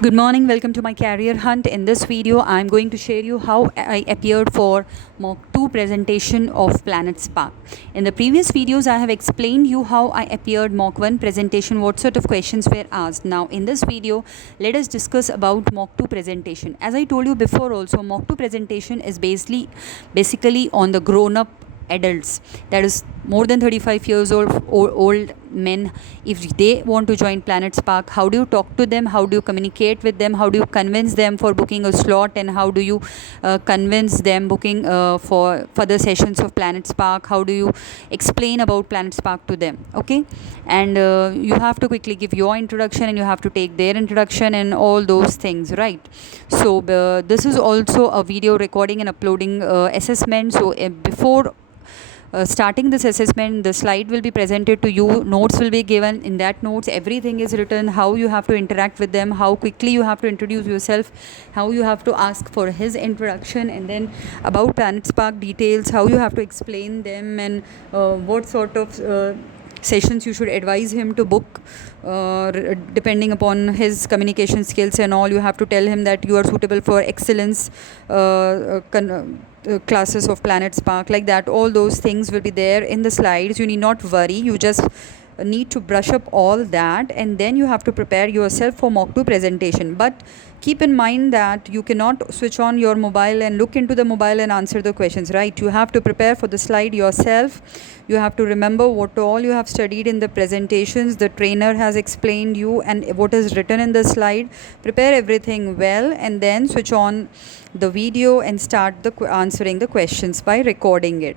Good morning, welcome to my career hunt. In this video, I'm going to share you how I appeared for mock 2 presentation of Planet Spark. In the previous videos, I have explained you how I appeared mock 1 presentation, what sort of questions were asked. Now, in this video, let us discuss about mock 2 presentation. As I told you before also, mock 2 presentation is basically on the grown-up adults, that is more than 35 years old men. If they want to join Planet Spark, how do you talk to them, how do you communicate with them, how do you convince them for booking a slot, and how do you convince them booking for further sessions of Planet Spark, how do you explain about Planet Spark to them, okay? And you have to quickly give your introduction and you have to take their introduction and all those things, right? So this is also a video recording and uploading assessment. So before starting this assessment, the slide will be presented to you, notes will be given. In that notes, everything is written, how you have to interact with them, how quickly you have to introduce yourself, how you have to ask for his introduction, and then about Planet Spark details, how you have to explain them, and what sort of sessions you should advise him to book depending upon his communication skills and all. You have to tell him that you are suitable for excellence classes of Planet Spark, like that. All those things will be there in the slides. You need not worry, you just need to brush up all that, and then you have to prepare yourself for mock 2 presentation. But keep in mind that you cannot switch on your mobile and look into the mobile and answer the questions, right? You have to prepare for the slide yourself. You have to remember what all you have studied in the presentations, the trainer has explained you, and what is written in the slide. Prepare everything well, and then switch on the video and start answering the questions by recording it.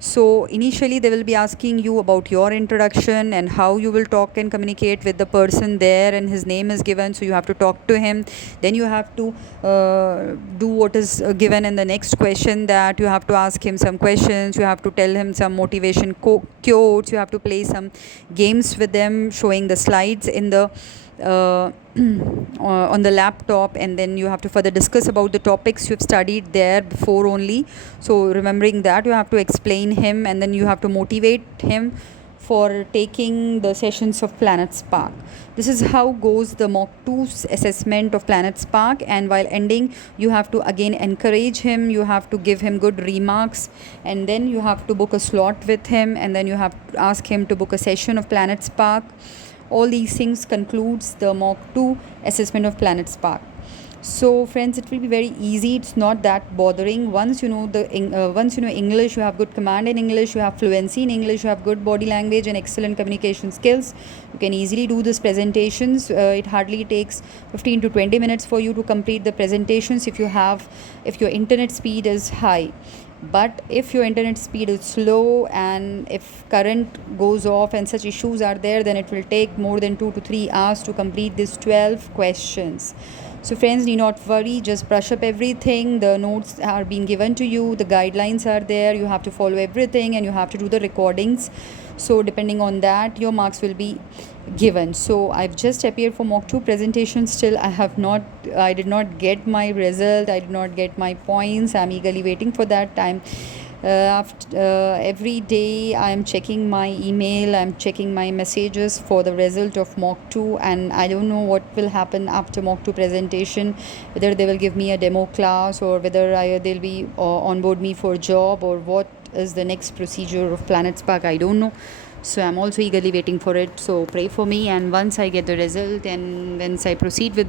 So initially they will be asking you about your introduction and how you will talk and communicate with the person there, and his name is given, so you have to talk to him. Then you have to do what is given in the next question, that you have to ask him some questions, you have to tell him some motivation quotes, you have to play some games with them showing the slides in the on the laptop, and then you have to further discuss about the topics you've studied there before only. So remembering that, you have to explain him, and then you have to motivate him for taking the sessions of Planet Spark. This is how goes the mock 2 assessment of Planet Spark. And while ending, you have to again encourage him, you have to give him good remarks, and then you have to book a slot with him, and then you have to ask him to book a session of Planet Spark. All these things concludes the mock 2 assessment of Planet Spark. So friends, it will be very easy, it's not that bothering. Once you know English, you have good command in English, you have fluency in English, you have good body language and excellent communication skills, you can easily do these presentations. It hardly takes 15 to 20 minutes for you to complete the presentations if your internet speed is high. But if your internet speed is slow, and if current goes off and such issues are there, then it will take more than 2 to 3 hours to complete these 12 questions. So friends, need not worry, just brush up everything. The notes are being given to you, the guidelines are there, you have to follow everything, and you have to do the recordings. So depending on that, your marks will be given. So I've just appeared for mock 2 presentation. Still I did not get my result, I did not get my points. I'm eagerly waiting for that time. Every day I am checking my email, I'm checking my messages for the result of mock 2, and I don't know what will happen after mock 2 presentation, whether they will give me a demo class, or whether they'll be onboard me for a job, or what is the next procedure of Planet Spark, I don't know. So I'm also eagerly waiting for it. So pray for me, and once I get the result and once I proceed with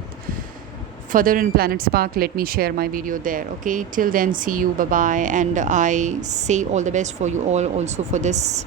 further in Planet Spark, let me share my video there. Okay, till then, see you, bye bye, and I say all the best for you all also for this